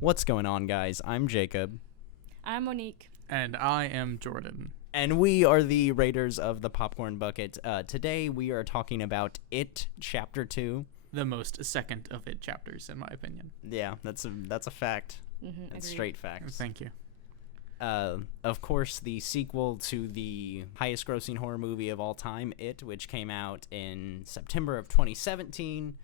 What's going on, guys? I'm Jacob. I'm Monique. And I am Jordan. And we are the Raiders of the Popcorn Bucket. Today we are talking about It Chapter 2. The most second of It chapters, in my opinion. Yeah, that's a fact. Mm-hmm, That's agreed. straight facts. Thank you. Of course, the sequel to the highest grossing horror movie of all time, It, which came out in September of 2017,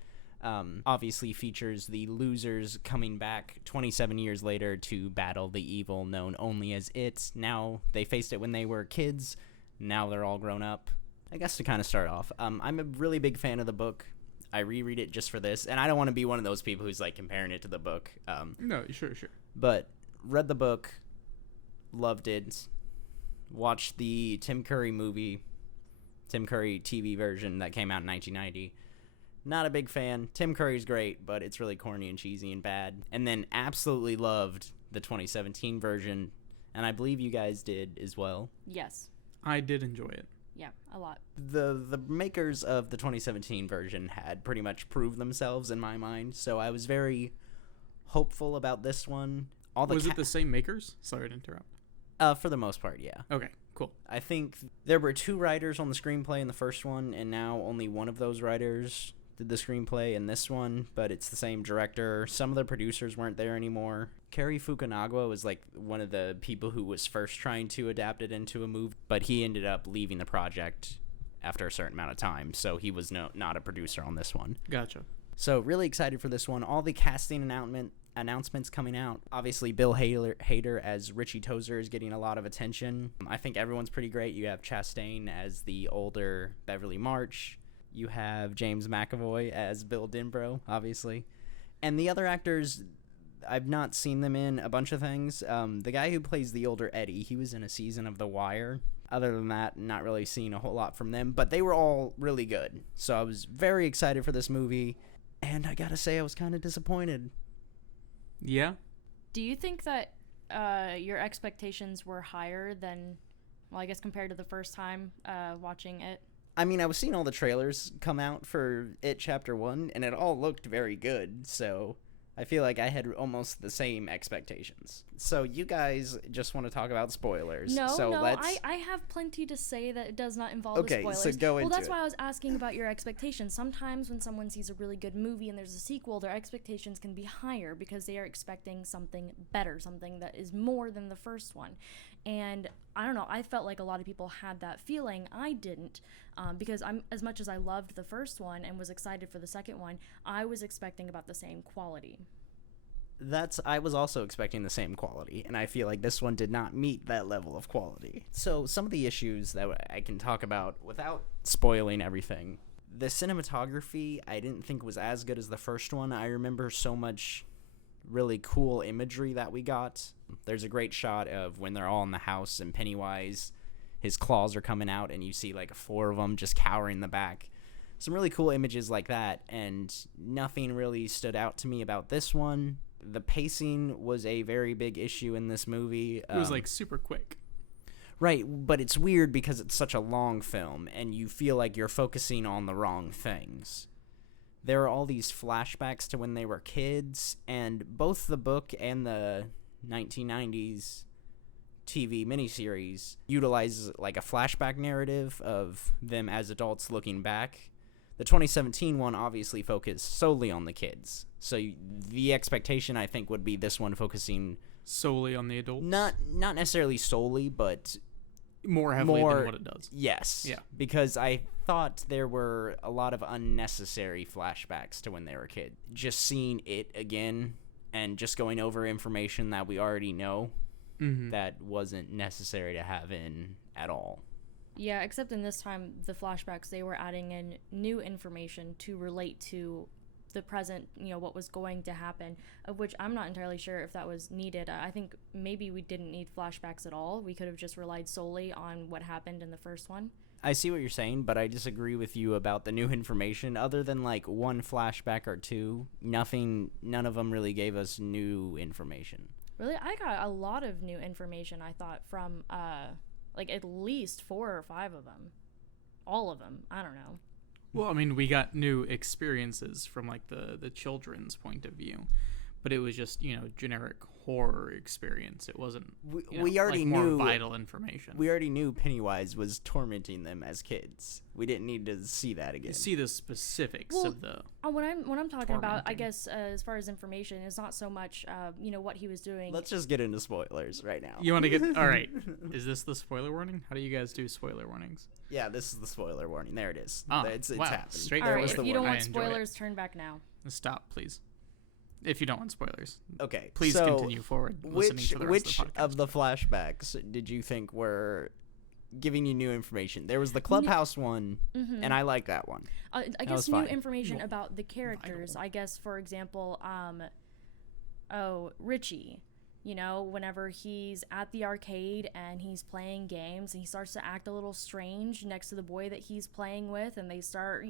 obviously features the losers coming back 27 years later to battle the evil known only as It. Now, they faced it when they were kids. Now they're all grown up. I guess to kind of start off, I'm a really big fan of the book. I reread it just for this, and I don't want to be one of those people who's like comparing it to the book. No, sure. But read the book, loved it, watched the Tim Curry TV version that came out in 1990. Not a big fan. Tim Curry's great, but it's really corny and cheesy and bad. And then absolutely loved the 2017 version, and I believe you guys did as well. Yes. I did enjoy it. Yeah, a lot. The makers of the 2017 version had pretty much proved themselves in my mind, so I was very hopeful about this one. Was it the same makers? Sorry to interrupt. For the most part, yeah. Okay, cool. I think there were 2 writers on the screenplay in the first one, and now only one of those writers did the screenplay in this one, but it's the same director. Some of the producers weren't there anymore. Cary Fukunaga was like one of the people who was first trying to adapt it into a movie, but he ended up leaving the project after a certain amount of time, so he was not a producer on this one. Gotcha. So really excited for this one. All the casting announcements coming out. Obviously, Bill Hader as Richie Tozer is getting a lot of attention. I think everyone's pretty great. You have Chastain as the older Beverly March. You have James McAvoy as Bill Denbrough, obviously. And the other actors, I've not seen them in a bunch of things. The guy who plays the older Eddie, he was in a season of The Wire. Other than that, not really seeing a whole lot from them. But they were all really good. So I was very excited for this movie. And I gotta say, I was kind of disappointed. Yeah? Do you think that your expectations were higher than, well, I guess compared to the first time watching it? I mean, I was seeing all the trailers come out for It Chapter 1, and it all looked very good, so I feel like I had almost the same expectations. So you guys just want to talk about spoilers. No, let's... I have plenty to say that it does not involve okay, the spoilers. So go into Well, that's it. why I was asking about your expectations. Sometimes when someone sees a really good movie and there's a sequel, their expectations can be higher because they are expecting something better, something that is more than the first one. And I don't know, I felt like a lot of people had that feeling. I didn't, because as much as I loved the first one and was excited for the second one, I was expecting about the same quality. I was also expecting the same quality, and I feel like this one did not meet that level of quality. So some of the issues that I can talk about without spoiling everything. The cinematography I didn't think was as good as the first one. I remember so much really cool imagery that we got. There's a great shot of when they're all in the house and Pennywise, his claws are coming out, and you see like 4 of them just cowering in the back. Some really cool images like that, and nothing really stood out to me about this one. The pacing was a very big issue in this movie. It was like super quick. Right, but it's weird because it's such a long film, and you feel like you're focusing on the wrong things. There are all these flashbacks to when they were kids, and both the book and the 1990s TV miniseries utilizes like a flashback narrative of them as adults looking back. The 2017 one obviously focused solely on the kids. So the expectation, I think, would be this one focusing solely on the adults? Not necessarily solely, but more heavily than what it does. Yes. Yeah. Because I thought there were a lot of unnecessary flashbacks to when they were kids. Just seeing it again and just going over information that we already know that wasn't necessary to have in at all. Yeah, except in this time, the flashbacks, they were adding in new information to relate to the present, what was going to happen, of which I'm not entirely sure if that was needed. I think maybe we didn't need flashbacks at all. We could have just relied solely on what happened in the first one. I see what you're saying, but I disagree with you about the new information. Other than like one flashback or 2, none of them really gave us new information. Really? I got a lot of new information, I thought, from like at least 4 or 5 of them. All of them. I don't know. Well, I mean, we got new experiences from like the children's point of view. but it was just, generic horror experience. It wasn't we already more knew vital information. We already knew Pennywise was tormenting them as kids. We didn't need to see that again. You see the specifics of the what I'm talking about, I tormenting. guess, as far as information, is not so much what he was doing. Let's just get into spoilers right now. You want to get all right? Is this the spoiler warning? How do you guys do spoiler warnings? Yeah, this is the spoiler warning. There it is. Oh, It's wow. happened. Straight All There right, was if the you don't word. want I enjoy it. spoilers, turn back now. Stop, please. If you don't want spoilers, Okay, please so continue forward. Listening to the rest which of the podcast. flashbacks did you think were giving you new information? There was the clubhouse one, and I like that one. I was guess new fine. information about the characters. I guess, for example, Richie. Whenever he's at the arcade and he's playing games and he starts to act a little strange next to the boy that he's playing with, and they start,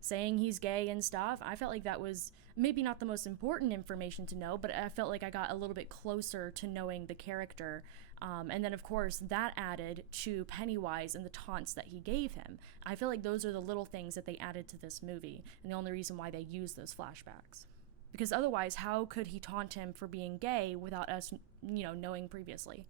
saying he's gay and stuff. I felt like that was maybe not the most important information to know, but I felt like I got a little bit closer to knowing the character. And then, of course, that added to Pennywise and the taunts that he gave him. I feel like those are the little things that they added to this movie, and the only reason why they used those flashbacks. Because otherwise, how could he taunt him for being gay without us, knowing previously?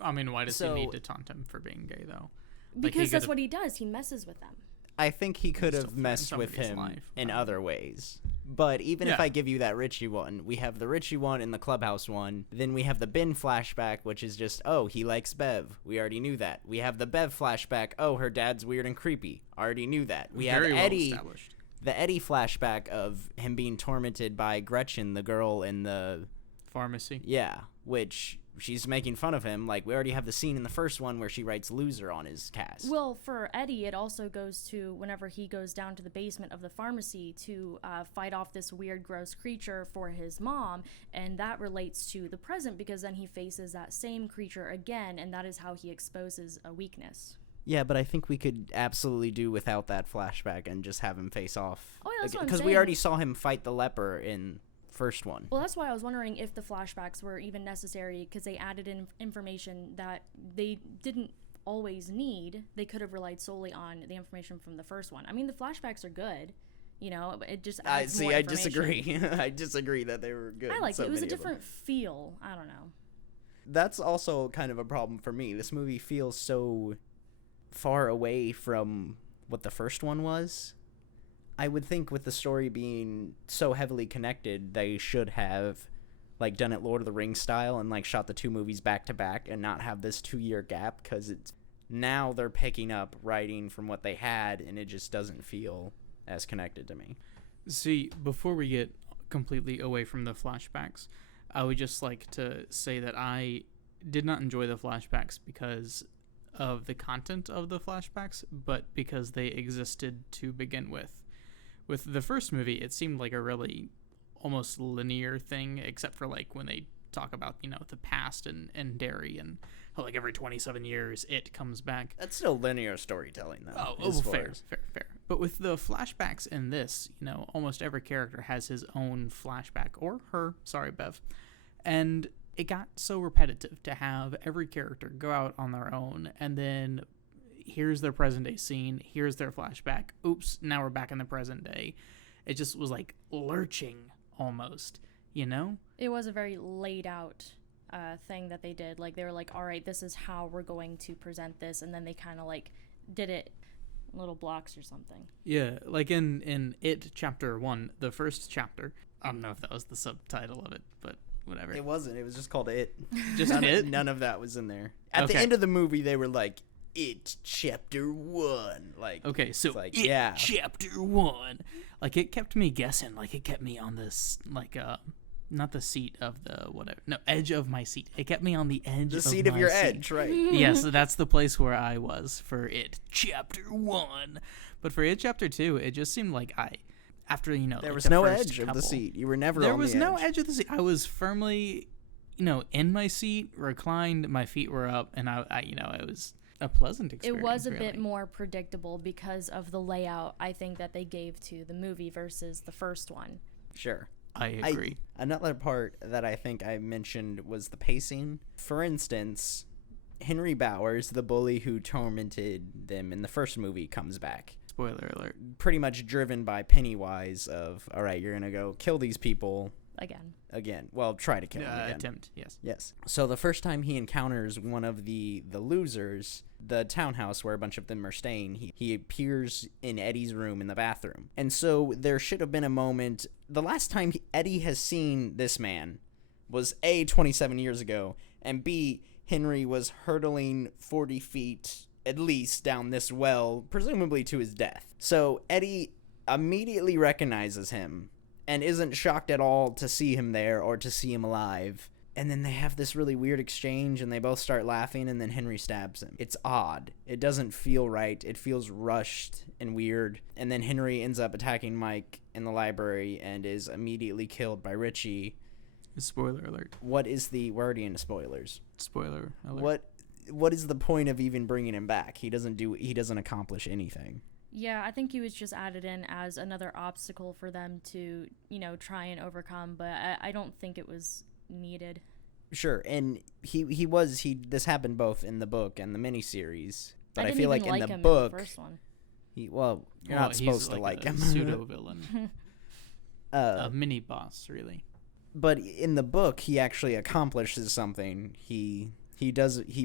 I mean, why does he So- need to taunt him for being gay, though? Because that's what he does. He messes with them. I think he could Still have messed threatened with somebody's him life. in other ways. But even if Yeah. I give you that Richie one, we have the Richie one and the clubhouse one. Then we have the Ben flashback, which is just, oh, he likes Bev. We already knew that. We have the Bev flashback. Oh, her dad's weird and creepy. Already knew that. We Very have well Eddie, established. the Eddie flashback of him being tormented by Gretchen, the girl in the Pharmacy. which she's making fun of him. Like, we already have the scene in the first one where she writes loser on his cast. Well, for Eddie, it also goes to whenever he goes down to the basement of the pharmacy to fight off this weird, gross creature for his mom, and that relates to the present because then he faces that same creature again, and that is how he exposes a weakness. Yeah, but I think we could absolutely do without that flashback and just have him face off. Oh, yeah, that's what I'm Because we saying. already saw him fight the leper in first one. Well, that's why I was wondering if the flashbacks were even necessary, because they added in information that they didn't always need. They could have relied solely on the information from the first one. I mean, the flashbacks are good, but it just adds more I information. disagree. I disagree that they were good. I liked so it. It was a many of them. different feel. I don't know. That's also kind of a problem for me. This movie feels so far away from what the first one was. I would think with the story being so heavily connected, they should have done it Lord of the Rings style and shot the two movies back to back and not have this 2-year gap, because it's now they're picking up writing from what they had and it just doesn't feel as connected to me. See, before we get completely away from the flashbacks, I would just like to say that I did not enjoy the flashbacks because of the content of the flashbacks, but because they existed to begin with. With the first movie, it seemed like a really almost linear thing, except for when they talk about, the past and Derry and how every 27 years it comes back. That's still linear storytelling, though. Oh, fair. But with the flashbacks in this, almost every character has his own flashback, or her, sorry, Bev. And it got so repetitive to have every character go out on their own, and then here's their present day scene, here's their flashback, oops, now we're back in the present day. It just was lurching almost, It was a very laid out thing that they did. They were all right, this is how we're going to present this, and then they kind of did it in little blocks or something. Yeah, in It Chapter 1, the first chapter, I don't know if that was the subtitle of it, but whatever. It wasn't. It was just called It. Just It? None of that was in there. At the Okay. end of the movie, they were It Chapter 1. Okay, so it's It Chapter 1. It kept me guessing. It kept me on this, not the seat of the whatever. No, edge of my seat. It kept me on the edge The of seat of my your seat. edge, right? Yes, that's the place where I was for It Chapter 1. But for It Chapter 2, it just seemed after, There was the no first edge of couple, the seat. You were never There on was the no edge. edge of the seat. I was firmly, in my seat, reclined, my feet were up, and it was a pleasant experience. It was a really. bit more predictable because of the layout, I think, that they gave to the movie versus the first one. Sure. I agree. Another part that I think I mentioned was the pacing. For instance, Henry Bowers, the bully who tormented them in the first movie, comes back. Spoiler alert. Pretty much driven by Pennywise of, all right, you're going to go kill these people Again. Well, try to kill him again. Attempt, yes. Yes. So the first time he encounters one of the losers, the townhouse where a bunch of them are staying, he appears in Eddie's room in the bathroom. And so there should have been a moment. The last time Eddie has seen this man was A, 27 years ago, and B, Henry was hurtling 40 feet at least down this well, presumably to his death. So Eddie immediately recognizes him and isn't shocked at all to see him there or to see him alive. And then they have this really weird exchange, and they both start laughing, and then Henry stabs him. It's odd. It doesn't feel right. It feels rushed and weird. And then Henry ends up attacking Mike in the library and is immediately killed by Richie. Spoiler alert. What is the... We're already into spoilers. Spoiler alert. What is the point of even bringing him back? He doesn't accomplish anything. Yeah, I think he was just added in as another obstacle for them to, try and overcome, but I don't think it was needed. Sure, and this happened both in the book and the miniseries, but I feel like in the book, in the first one. You're not supposed to like him. Pseudo villain, a mini boss, really. But in the book, he actually accomplishes something. He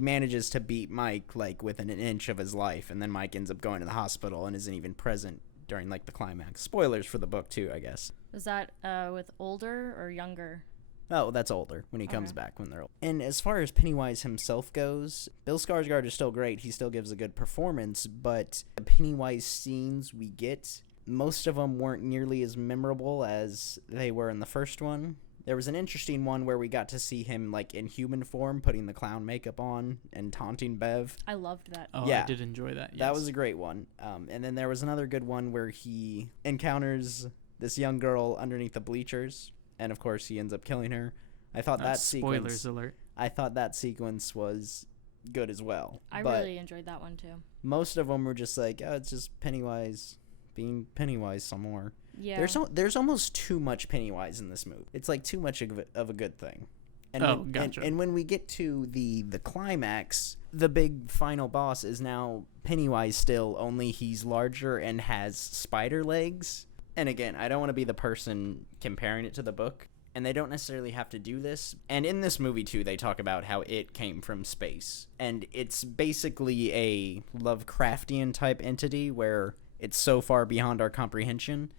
manages to beat Mike like within an inch of his life, and then Mike ends up going to the hospital and isn't even present during like the climax. Spoilers for the book too, I guess. Is that with older or younger? Oh, that's older, when he comes back when they're old. And as far as Pennywise himself goes, Bill Skarsgård is still great. He still gives a good performance, but the Pennywise scenes we get, most of them weren't nearly as memorable as they were in the first one. There was an interesting one where we got to see him like in human form, putting the clown makeup on and taunting Bev. I loved that. Oh, yeah. I did enjoy that. Yes. That was a great one. And then there was another good one where he encounters this young girl underneath the bleachers, and of course he ends up killing her. I thought that sequence. Spoilers alert. I thought that sequence was good as well. I really enjoyed that one too. Most of them were just like, oh, it's just Pennywise being Pennywise some more. Yeah. There's almost too much Pennywise in this movie. It's like too much of a good thing. And gotcha. And when we get to the climax, the big final boss is now Pennywise still, only he's larger and has spider legs. And again, I don't want to be the person comparing it to the book, and they don't necessarily have to do this. And in this movie too, they talk about how it came from space, and it's basically a Lovecraftian type entity where it's so far beyond our comprehension.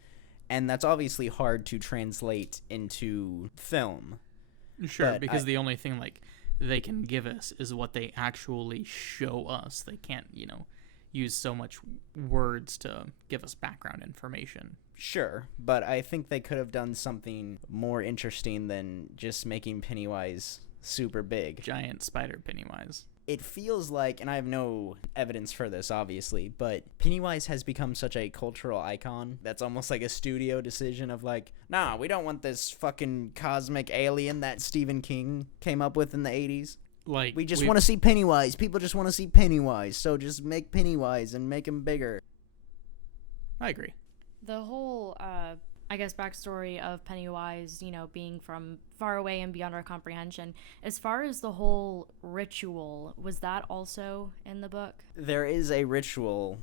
And that's obviously hard to translate into film. Sure, because the only thing like they can give us is what they actually show us. They can't, use so much words to give us background information. Sure, but I think they could have done something more interesting than just making Pennywise super big. Giant spider Pennywise. It feels like, and I have no evidence for this, obviously, but Pennywise has become such a cultural icon that's almost like a studio decision of like, nah, we don't want this fucking cosmic alien that Stephen King came up with in the 80s. Like, we just want to see Pennywise. People just want to see Pennywise, so just make Pennywise and make him bigger. I agree. The whole, backstory of Pennywise, being from far away and beyond our comprehension. As far as the whole ritual, was that also in the book? There is a ritual,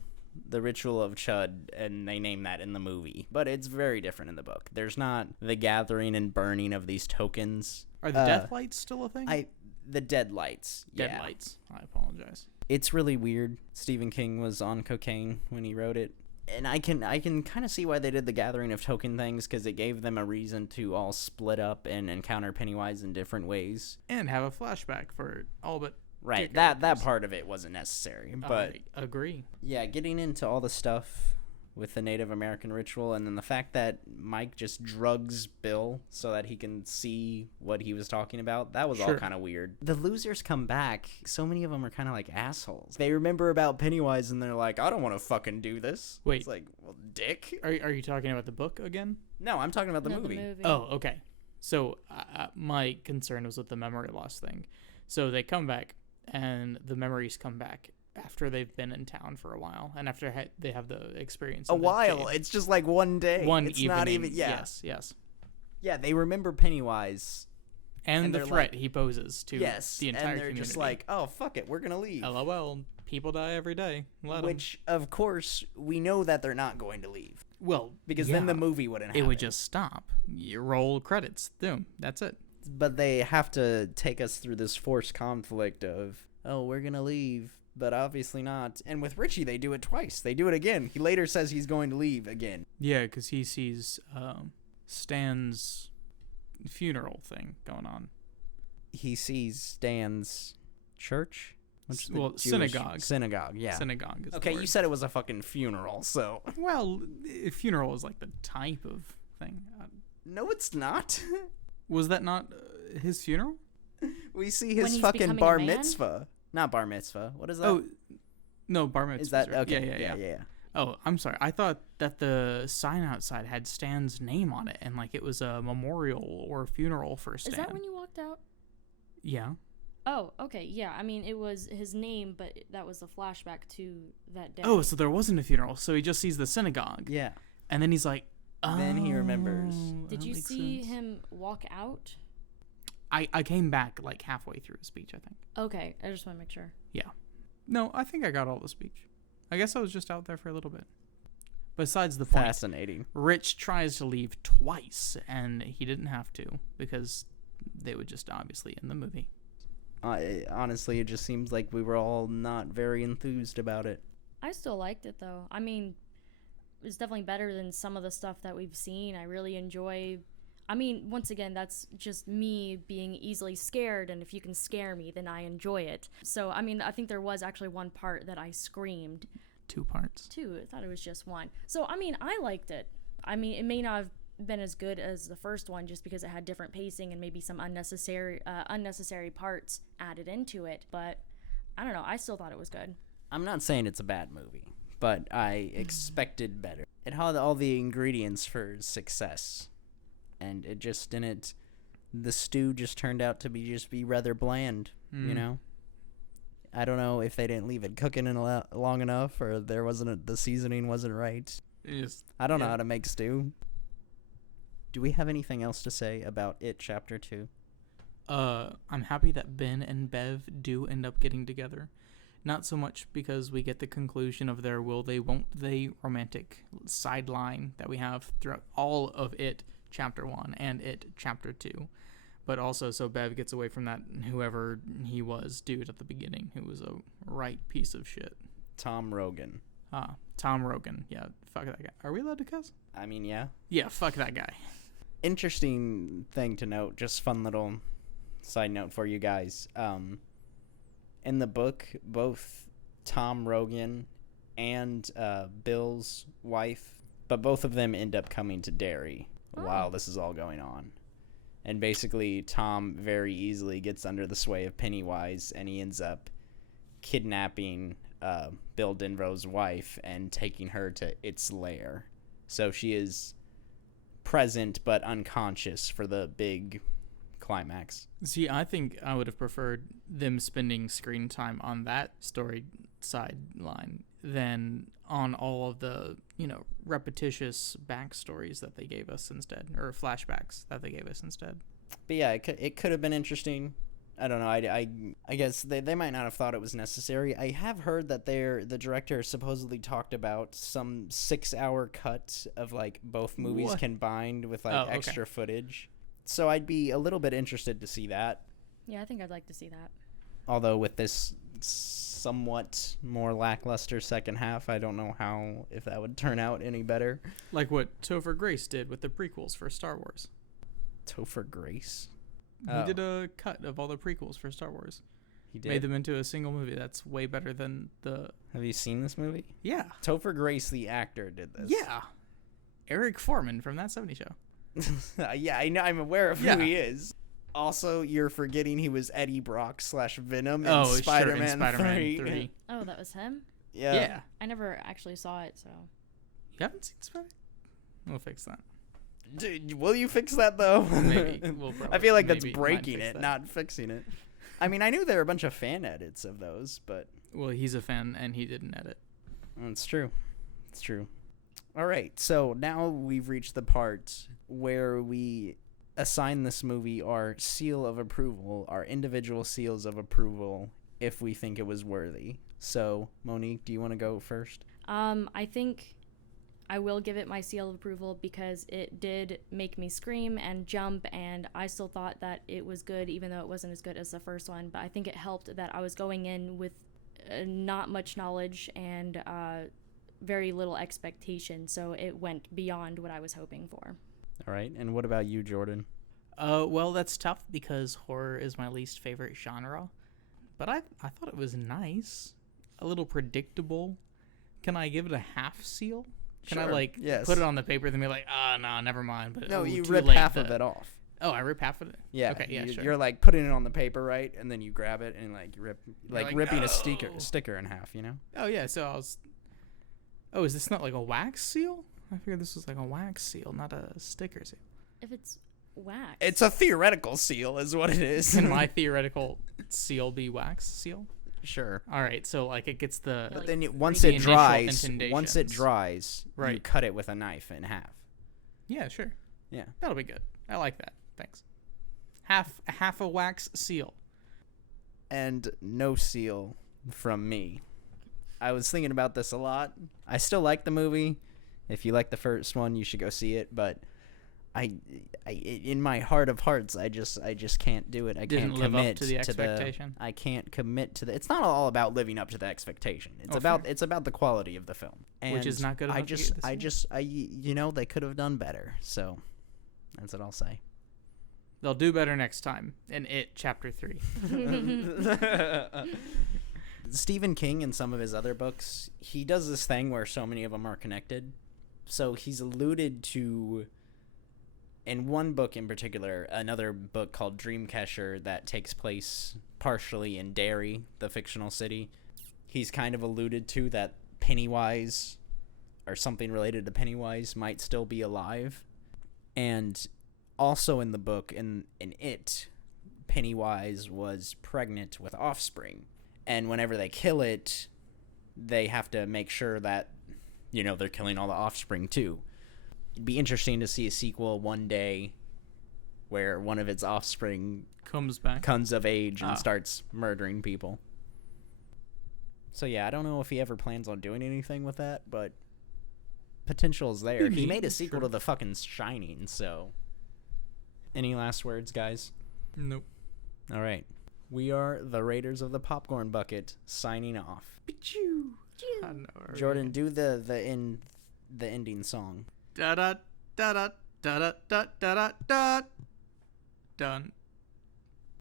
the ritual of Chud, and they name that in the movie, but it's very different in the book. There's not the gathering and burning of these tokens. Are the death lights still a thing? The dead lights. Dead lights. I apologize. It's really weird. Stephen King was on cocaine when he wrote it. And I can kind of see why they did the gathering of token things, because it gave them a reason to all split up and encounter Pennywise in different ways. And have a flashback for all but right. That part of it wasn't necessary. But I agree. Yeah, getting into all the stuff with the Native American ritual, and then the fact that Mike just drugs Bill so that he can see what he was talking about, that was all kind of weird. The losers come back. So many of them are kind of like assholes. They remember about Pennywise, and they're like, I don't want to fucking do this. Wait. It's like, well, dick. Are you talking about the book again? No, I'm talking about the movie. Oh, okay. So my concern was with the memory loss thing. So they come back, and the memories come back after they've been in town for a while, and after they have the experience. A while. It's just like one day. It's evening. Not even. Yeah. Yes. Yeah, they remember Pennywise and the threat he poses to the entire community. And they're just like, oh, fuck it, we're gonna leave. LOL. People die every day. Which, of course, we know that they're not going to leave. Well, because yeah, then the movie wouldn't happen. it would just stop. You roll credits. Boom. That's it. But they have to take us through this forced conflict of, oh, we're going to leave, but obviously not. And with Richie, they do it twice. They do it again. He later says he's going to leave again. Yeah, because he sees Stan's funeral thing going on. He sees Stan's church? Synagogue. Synagogue, yeah. Synagogue is Okay, the word. you said it was a fucking funeral, so... Well, funeral is like the type of thing. No, it's not. Was that not his funeral? We see When his he's fucking becoming bar a man? mitzvah. Not bar mitzvah. What is that? Oh, no, bar mitzvah. is that... right? Okay, Yeah. Oh, I'm sorry. I thought that the sign outside had Stan's name on it, and like it was a memorial or a funeral for Stan. Is that when you walked out? Yeah. Oh, okay, yeah. I mean, it was his name, but that was a flashback to that day. Oh, so there wasn't a funeral. So he just sees the synagogue. Yeah. And then he's like, oh. Then he remembers. Did that you makes see sense. him walk out? I came back like halfway through his speech, I think. Okay, I just want to make sure. Yeah. No, I think I got all the speech. I guess I was just out there for a little bit. Besides the point, Fascinating. Rich tries to leave twice, and he didn't have to because they would just obviously end the movie. Honestly, it just seems like we were all not very enthused about it. I still liked it, though. I mean, it's definitely better than some of the stuff that we've seen. I really enjoy... I mean, once again, that's just me being easily scared, and if you can scare me, then I enjoy it. So, I mean, I think there was actually one part that I screamed. 2 parts. 2. I thought it was just 1. So, I mean, I liked it. I mean, it may not have been as good as the first one just because it had different pacing and maybe some unnecessary parts added into it, but I don't know, I still thought it was good. I'm not saying it's a bad movie, but I expected better. It had all the ingredients for success, and it just didn't. The stew just turned out to be rather bland, you know? I don't know if they didn't leave it cooking in long enough, or the seasoning wasn't right. I don't know how to make stew. Do we have anything else to say about It Chapter 2? I'm happy that Ben and Bev do end up getting together. Not so much because we get the conclusion of their will they, won't they romantic sideline that we have throughout all of It Chapter 1 and It Chapter 2. But also so Bev gets away from that whoever he was dude at the beginning who was a right piece of shit. Tom Rogan. Tom Rogan. Yeah, fuck that guy. Are we allowed to cuss? I mean, yeah. Yeah, fuck that guy. Interesting thing to note, just fun little side note for you guys. In the book, both Tom Rogan and Bill's wife, but both of them end up coming to Derry while this is all going on. And basically, Tom very easily gets under the sway of Pennywise, and he ends up kidnapping Bill Denvrow's wife and taking her to its lair. So she is present but unconscious for the big climax. See, I think I would have preferred them spending screen time on that story sideline than on all of the, repetitious backstories that they gave us instead, or flashbacks that they gave us instead. But yeah, it could have been interesting. I don't know. I guess they might not have thought it was necessary. I have heard that the director supposedly talked about some 6-hour cut of like both movies combined with like extra footage. So I'd be a little bit interested to see that. Yeah, I think I'd like to see that. Although with this somewhat more lackluster second half, I don't know if that would turn out any better. Like what Topher Grace did with the prequels for Star Wars. Topher Grace? He did a cut of all the prequels for Star Wars. He did? Made them into a single movie. That's way better than the... Have you seen this movie? Yeah. Topher Grace, the actor, did this. Yeah. Eric Foreman from That 70s Show. Yeah, I know. I'm aware of who he is. Also, you're forgetting he was Eddie Brock / Venom in Spider-Man 3. Oh, that was him? Yeah. I never actually saw it, so... You haven't seen Spider? We'll fix that. Dude, will you fix that, though? Maybe. We'll probably, I feel like that's breaking it, not fixing it. I mean, I knew there were a bunch of fan edits of those, but... Well, he's a fan, and he didn't edit. It's true. It's true. All right, so now we've reached the part where we assign this movie our seal of approval, our individual seals of approval, if we think it was worthy. So, Monique, do you want to go first? I think I will give it my seal of approval because it did make me scream and jump, and I still thought that it was good, even though it wasn't as good as the first one. But I think it helped that I was going in with not much knowledge and very little expectation, so it went beyond what I was hoping for. All right, and what about you, Jordan? Well, that's tough because horror is my least favorite genre. But I thought it was nice. A little predictable. Can I give it a half seal? Can Sure, I yes. put it on the paper then be like, no, never mind. But No, you too rip late half of it off. Oh, I rip half of it. Yeah. Okay. Yeah. Sure. You're like putting it on the paper, right? And then you grab it and like you rip, like like, ripping a "No." sticker in half. You know? Oh yeah. So I was. Oh, is this not like a wax seal? I figured this was like a wax seal, not a sticker seal. If it's wax. It's a theoretical seal, is what it is. Can my theoretical seal be wax seal? Sure. All right. So like it gets the. Yeah, like Then once the it initial dries, you intonations. Right. cut it with a knife in half. Yeah. Sure. Yeah. That'll be good. I like that. Thanks. Half a wax seal. And no seal from me. I was thinking about this a lot. I still like the movie. If you like the first one, you should go see it. But I in my heart of hearts, I just can't do it. I Didn't can't live up commit to the expectation. I can't commit to the. It's not all about living up to the expectation. It's Oh, about fair. it's about the quality of the film, and Which is not good enough to get the seal. they could have done better. So that's what I'll say. They'll do better next time in It Chapter 3. Stephen King, in some of his other books, he does this thing where so many of them are connected. So he's alluded to, in one book in particular, another book called Dreamcatcher that takes place partially in Derry, the fictional city. He's kind of alluded to that Pennywise, or something related to Pennywise, might still be alive. And also in the book, in It, Pennywise was pregnant with offspring. And whenever they kill it, they have to make sure that, they're killing all the offspring too. It'd be interesting to see a sequel one day where one of its offspring comes of age and starts murdering people. So yeah, I don't know if he ever plans on doing anything with that, but potential is there. He made a sequel to The fucking Shining, so... Any last words, guys? Nope. All right. We are the Raiders of the Popcorn Bucket, signing off. Jordan, do the ending song. Da da da da da da da da da. Done.